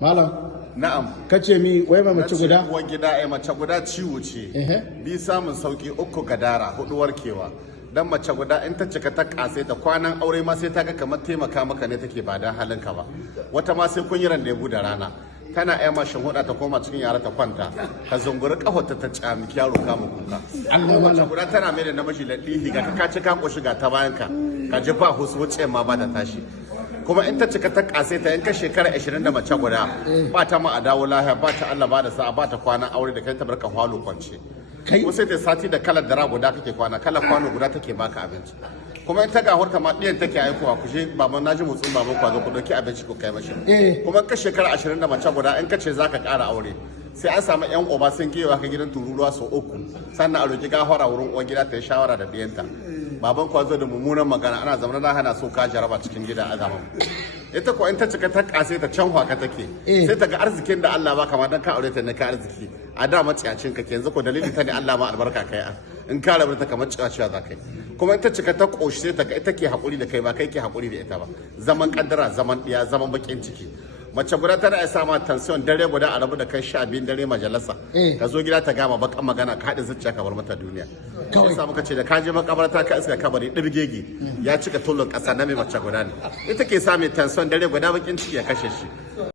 Malam, Na'am. kace mi wai ba mace guda? Uwar gida mace guda ciwo ce. Bi samun sauki, uku gadara, hudu warkewa. Dan mace guda in ta cika ta kase ta kwanan aure ma sai ta ga kamar taimaka maka ne take ba dan halinka ba. Wata ma sai kun yi randebu da rana. Tana ai mashin huda ta koma cikin yara ta kwanta. Ka zunguri kafarta ta camiki yaro kama kuka. Mace guda tana mai da namiji ladihi ga ka ci ka koshi ga ta bayanka. Ka ji ba husu wuce ma ba ta tashi. Kuma in ta cika ta kase ta in ka shekara 20 da mace guda ba ta ma a dawo lahiya ba ta Allah ba da sa'a ba ta kwana aure da kai ta barka hwalo kwance ko sai ta sati da kalar dara guda kake kwana kalar kwano guda take baka abinci kuma in ta ga hurka ma diyan take aikowa ku je baban naji mutsun baban kwazo ku dauki abinci ku kai mashi kuma ka shekara 20 da mace guda in ka ce zaka ƙara aure sai an samu yan uba sun kewa ka gidan tururuwa sau uku sannan a roki gafara wurin uwar gida ta yi shawara da diyanta baban kwazo da mummunan magana ana zama na hana so ka jaraba cikin gida a zaman ita ko in ta cika ta kase ta can hwaka take sai ta ga arzikin da Allah baka ma dan ka aure ta ne ka arziki a da maciyacin ka yanzu ko dalili ta ne Allah ma albarka kai in ka rabu ta kamar ciyaciya za kai kuma in ta cika ta koshi sai ta ga ita ke hakuri da kai ba kai ke hakuri da ita ba zaman kaddara zaman diya zaman bakin ciki mace guda tana isa ma tension dare guda a rabu da kai 12 dare majalisa ka zo gida ta gama bakan magana ka haɗa zuciya ka bar mata duniya kawai sa muka ce da ka je makabarta ka iska kabari ɗirgege ya cika tulun ƙasa na mai mace guda ne ita ke sa mai tension dare guda bakin ciki ya kashe shi